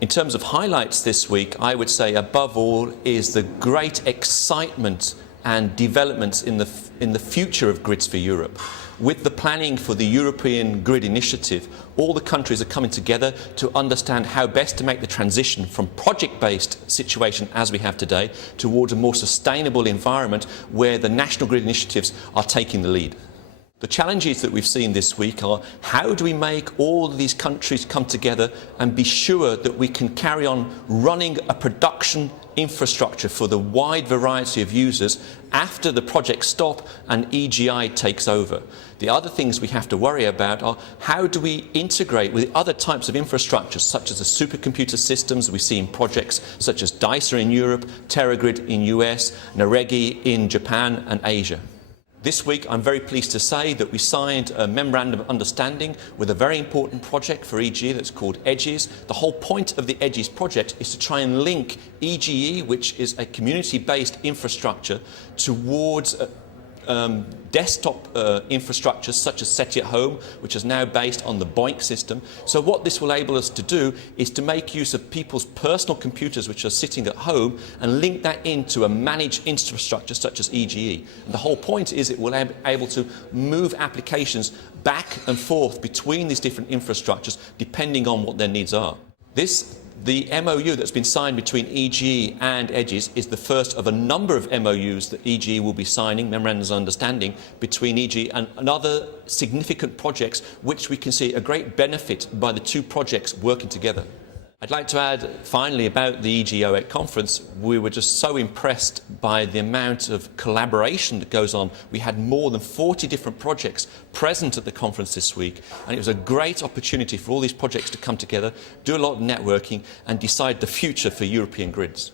In terms of highlights this week, I would say above all is the great excitement and developments in the future of Grids for Europe. With the planning for the European Grid Initiative, all the countries are coming together to understand how best to make the transition from project-based situation as we have today towards a more sustainable environment where the national grid initiatives are taking the lead. The challenges that we've seen this week are how do we make all of these countries come together and be sure that we can carry on running a production infrastructure for the wide variety of users after the projects stop and EGI takes over. The other things we have to worry about are how do we integrate with other types of infrastructures such as the supercomputer systems we see in projects such as DICER in Europe, TerraGrid in US, NAREGI in Japan and Asia. This week, I'm very pleased to say that we signed a memorandum of understanding with a very important project for EGE that's called EGEE'08. The whole point of the EGEE'08 project is to try and link EGE, which is a community-based infrastructure, towards desktop infrastructures such as SETI at Home, which is now based on the BOINC system. So what this will enable us to do is to make use of people's personal computers which are sitting at home and link that into a managed infrastructure such as EGE. And the whole point is it will be able to move applications back and forth between these different infrastructures depending on what their needs are. The MOU that's been signed between EGE and EGEE'08 is the first of a number of MOUs that EGE will be signing, memorandums of understanding, between EGE and other significant projects which we can see a great benefit by the two projects working together. I'd like to add finally about the EGEE'08 conference. We were just so impressed by the amount of collaboration that goes on. We had more than 40 different projects present at the conference this week, and it was a great opportunity for all these projects to come together, do a lot of networking and decide the future for European grids.